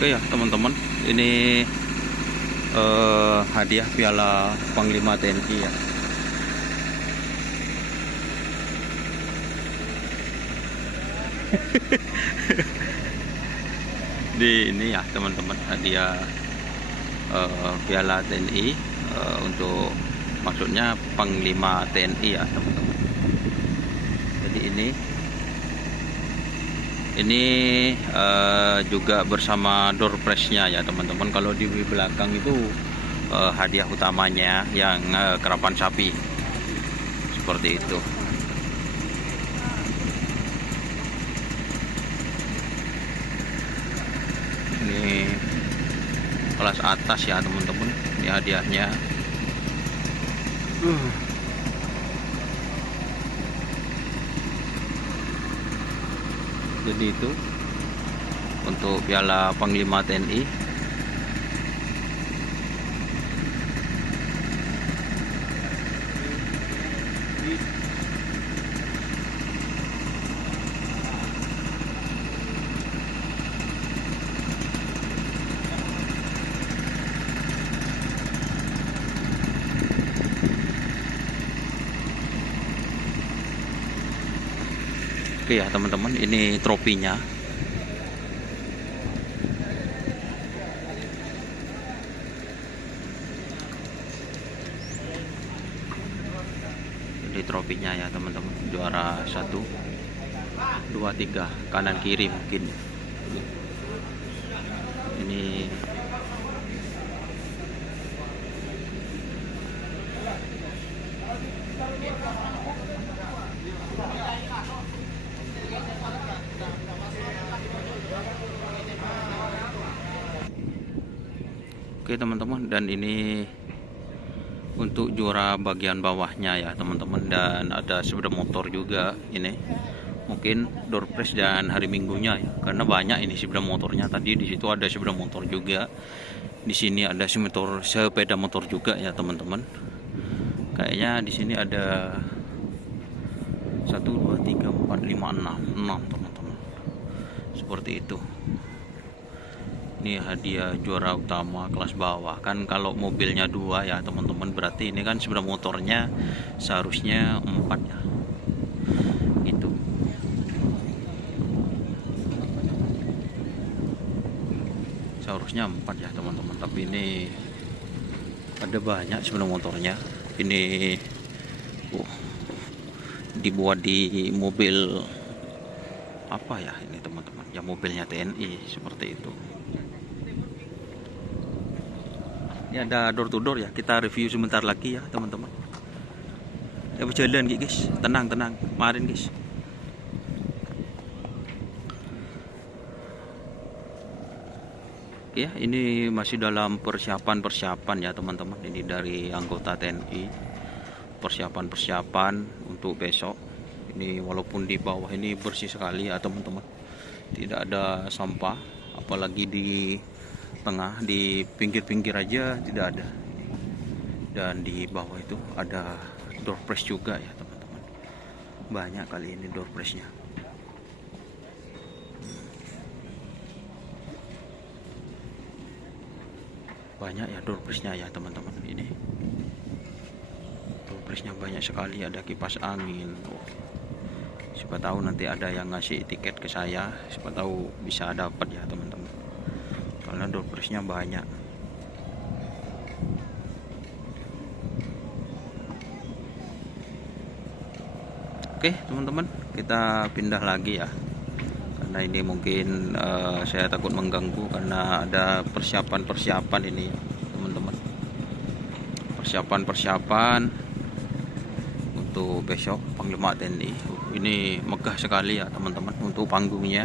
Oke ya teman-teman, ini hadiah Piala Panglima TNI ya. Di ini ya teman-teman, hadiah Piala TNI untuk maksudnya Panglima TNI ya teman-teman. Jadi ini juga bersama door prize-nya ya teman-teman. Kalau di belakang itu hadiah utamanya yang kerapan sapi seperti itu. Ini kelas atas ya teman-teman, ini hadiahnya. Jadi itu untuk Piala Panglima TNI. Oke ya teman-teman, ini tropinya. Ini tropinya ya teman-teman, juara 1, 2, 3, kanan kiri mungkin. Ini oke teman-teman, dan ini untuk juara bagian bawahnya ya teman-teman, dan ada sepeda motor juga. Ini mungkin door prize dan hari Minggunya ya, karena banyak ini sepeda motornya. Tadi di situ ada sepeda motor juga, di sini ada sepeda motor juga ya teman-teman. Kayaknya di sini ada 1, 2, 3, 4, 5, 6 teman-teman, seperti itu. Ini hadiah juara utama kelas bawah. Kan kalau mobilnya 2 ya teman-teman, berarti ini kan sepeda motornya seharusnya 4 ya, itu. Seharusnya 4 ya teman-teman, tapi ini ada banyak sepeda motornya. Ini dibuat di mobil apa ya ini teman-teman, ya mobilnya TNI seperti itu. Ini ada door to door ya, kita review sebentar lagi ya teman-teman. Ya berjalan guys, tenang kemarin guys. Ya ini masih dalam persiapan ya teman-teman. Ini dari anggota TNI, persiapan untuk besok. Ini walaupun di bawah ini bersih sekali ya teman-teman, tidak ada sampah, apalagi di tengah, di pinggir-pinggir aja tidak ada. Dan di bawah itu ada door prize juga ya teman-teman. Banyak kali ini door prize-nya. Banyak ya door prize-nya ya teman-teman. Ini door prize-nya banyak sekali, ada kipas angin. Siapa tahu nanti ada yang ngasih tiket ke saya, siapa tahu bisa dapat ya teman-teman, karena door prize-nya banyak. Oke teman-teman, kita pindah lagi ya, karena ini mungkin saya takut mengganggu, karena ada persiapan ini teman-teman, persiapan untuk besok Panglima TNI. Ini megah sekali ya teman-teman untuk panggungnya.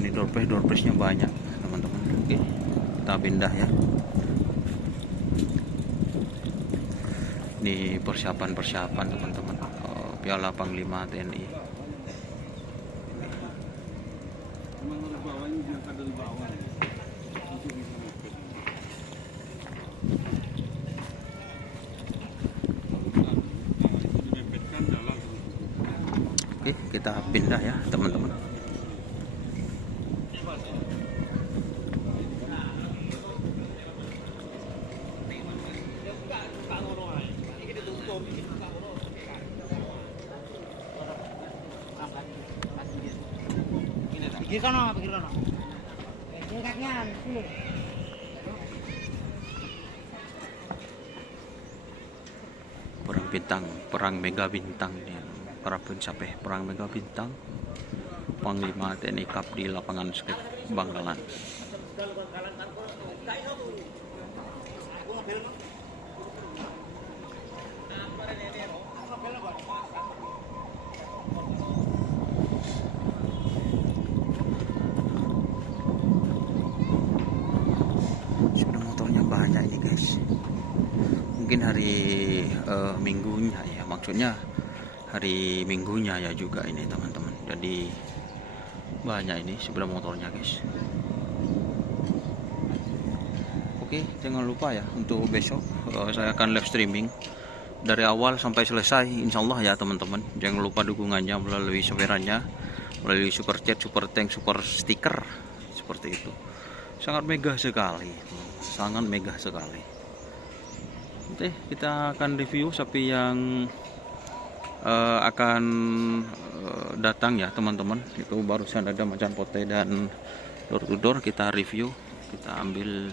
Ini door prize-nya banyak teman-teman. Oke, kita pindah ya. Ini persiapan teman-teman, Piala Panglima TNI. Oke, kita pindah ya teman-teman. Pikir kono, pikir kono. Kakaknya, dulu. Perang bintang, perang mega bintang ini. Para pencapai perang mega bintang. Panglima TNI Kap di lapangan skate Bangkalan. Sudah motornya banyak ini guys. Mungkin hari minggunya ya, maksudnya hari minggunya ya juga ini teman-teman. Jadi banyak ini sepeda motornya guys. Oke, jangan lupa ya untuk besok saya akan live streaming dari awal sampai selesai insya Allah ya teman-teman. Jangan lupa dukungannya melalui soberannya, melalui super chat, super thank, super stiker seperti itu. Sangat megah sekali, sangat megah sekali. Oke, kita akan review sapi yang akan datang ya teman-teman. Itu barusan ada macan pote dan door to door, kita review, kita ambil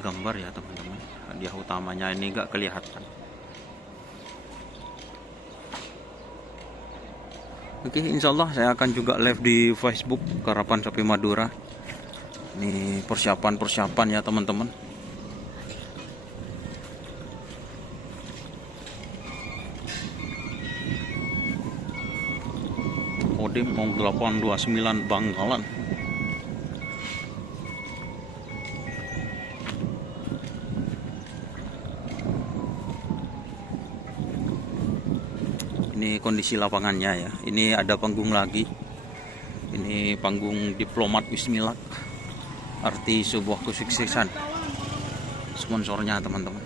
gambar ya teman-teman. Hadiah utamanya ini gak kelihatan. Oke, insya Allah saya akan juga live di Facebook Karapan Sapi Madura. Ini persiapan ya teman-teman. Kodim 0829 Bangkalan. Ini kondisi lapangannya ya. Ini ada panggung lagi. Ini panggung Diplomat Wismilak. Arti sebuah kesuksesan. Sponsornya teman-teman.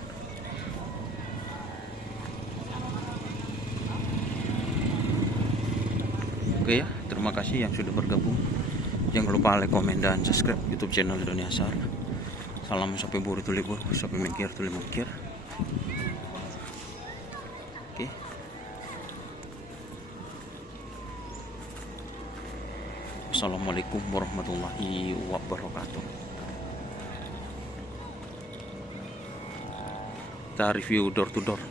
Oke ya, terima kasih yang sudah bergabung. Jangan lupa like, komen, dan subscribe YouTube channel Indonesia. Salam sapi buru tulibur, sapi mengkir tuli mengkir. Oke. Assalamualaikum warahmatullahi wabarakatuh. Kita review door to door.